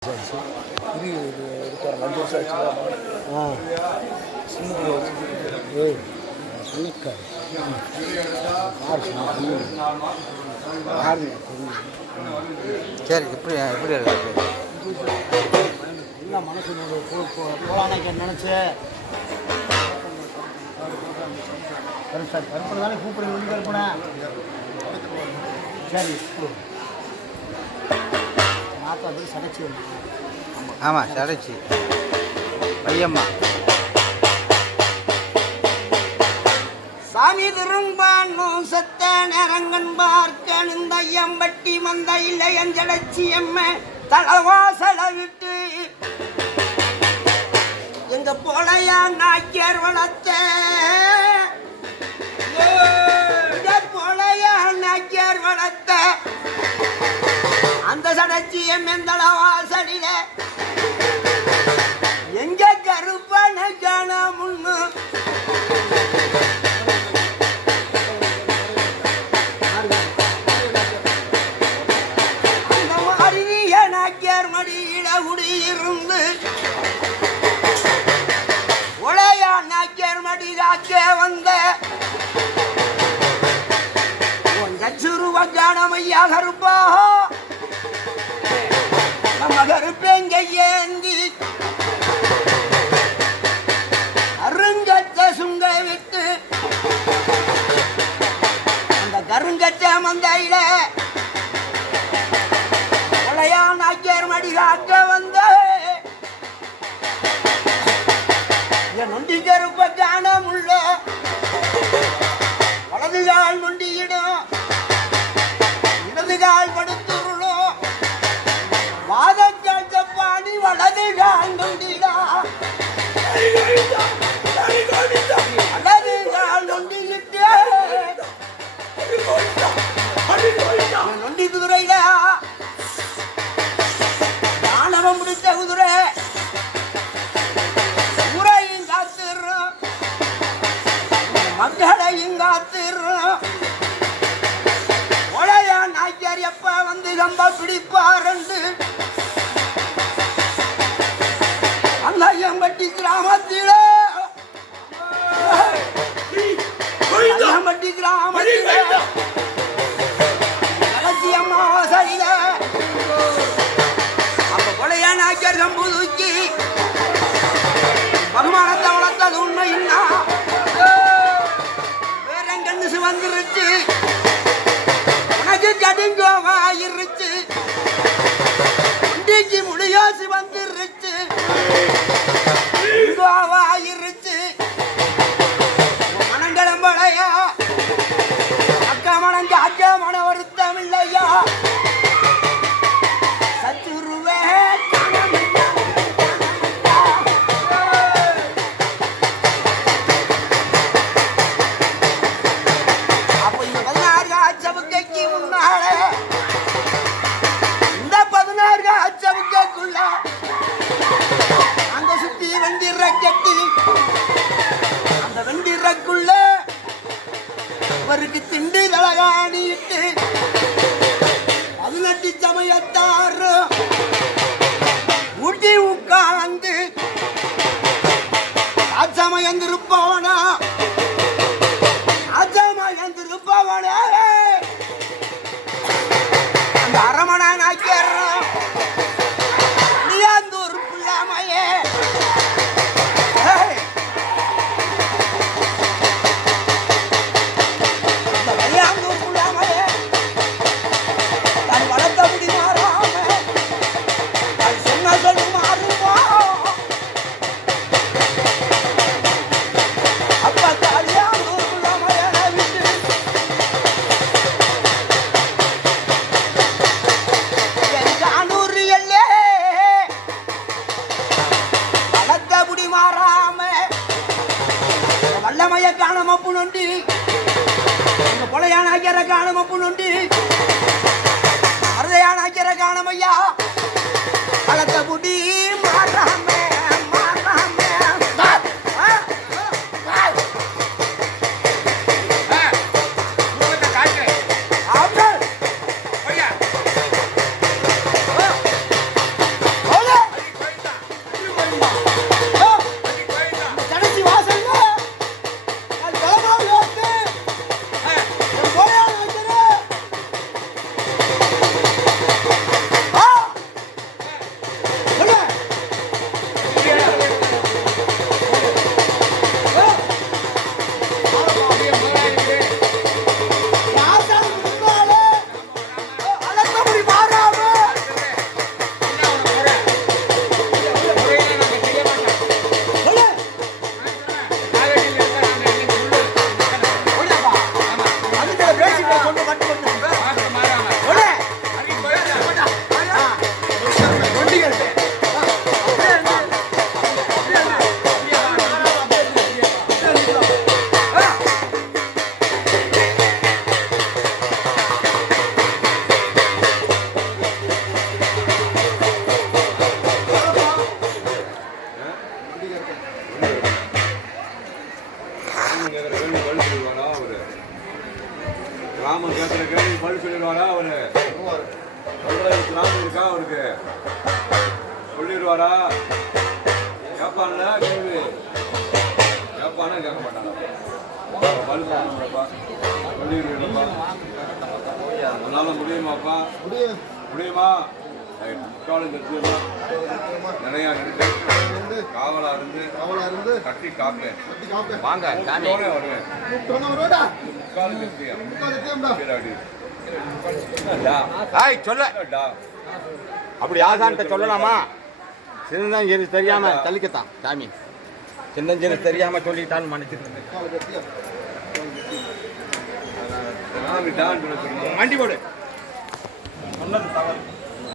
இது இருக்கார் 5 வருஷம் ஆச்சு. சின்னத்தில் வச்சு பண்ணிக்காரு சரி. எப்படி எப்படி இருக்கு எல்லாம் மனசு போலான்னு நினச்சி சார் கருப்பனை தானே கூப்பிடுங்க வந்து கருப்பனை. சரி நாற்பது பேர் சடைச்சி வந்து. ஆமாம் சடைச்சி பையம்மா சாமி திரும்பானும் செத்த நேரங்கன் பார்க்கணும் தையம்பட்டி மந்த இல்லை அஞ்சலச்சி எம்ம தலவாசல விட்டு எங்க போலையா நாக்கியர் வளர்த்த போலையா நாக்கியர் வளர்த்த அந்த சடச்சி எம்மன் தலவாசலில எங்க கருப்பன காண முன்னு மடியில குடியிருந்து உளையா நாக்கியர் மடி காக்க வந்த சுருவஜானமையா கருப்பா நம்ம கருப்பெங்க ஏந்தி அருங்கச்ச சுங்க விட்டு அந்த கருங்கச்ச மந்தையில நாக்கியர் மடி காக்க வந்த நொண்டி கருப்ப காணமுள்ள வலதுகால் நொண்டியிடும் இடதுகால் படுத்துருளும் வாதக்கால் சப்பாணி வலதுகால் நொண்டிடா வலதுகால் நொண்டிக்கிட்டு நொண்டி குதிரைடா முடிச்ச குதிரை ஊரையும் காத்துறோம் மக்களையும் காத்துறோம். ஒளையா நாய்க்கார் எப்ப வந்து கம்ப பிடிப்பாரண்டு அந்த ஐயம்பட்டி கிராமத்தில ஐயம்பட்டி கிராமத்தில கடைசி அம்மாவாசையில நாய்க்கார் கம்பு தூக்கி பகுமானத்தை வளர்த்தது உண்மையின்னா வேறங்கன்னு சிவந்துருச்சு உனக்கு கடுங்கோவாயிருச்சு இன்றைக்கு முடியோ சிவந்துருச்சு கோவாயிருச்சு மனங்கிழம்பளையா அக்கா மனங்க அக்கா மன வருத்தம் இல்லையா சச்சுருவே இந்த 16 அச்சவுக்குள்ள அங்க சுத்தி வெண்டிற கட்டி அந்த வெண்டிறக்குள்ள இவருக்கு திண்டி தலகாணிட்டு 18 சமயத்தாறு ஊட்டி உட்கார்ந்து ஆச்சமயந்திருப்பவனா ஆச்சமயந்திருப்பவனே அரமண நாய்க்கர் நீயாந்தூர் பிள்ளாமையே நீயாந்தூர் பிள்ளாமையே தன் வளர்த்த முடி மாறாம அது சொன்ன சொல்லு மாறுமா அப்ப கல்யாணூர் பிள்ளாமையே விட்டு வல்லமைய காணமப்பு நொண்டி கொலையான ஆக்கிற காணமப்பு நொண்டி மருதையான ஆக்கிற காணமையா பழத்த புடி மாறாம ஓ சொல்லிடுவாரா கேட்பான்ல கேள்வி கேட்பானா கேட்க மாட்டாங்க சொல்லிடுவேன்ப்பா அதனால முடியுமாப்பா முடியுமா நிறையா இருக்கு காவலா இருந்து கட்டி காப்பேன் வாங்க வருவேன் சொல்ல அப்படி ஆசான்ட்ட சொல்லலாமா? சின்னஞ்சேரி தெரியாம தள்ளிக்கத்தான் சாமி, சின்னஞ்சேரி தெரியாம சொல்லிட்டான்னு மன்னிச்சிருந்தேன். வண்டி போடு சொன்னது தவறு.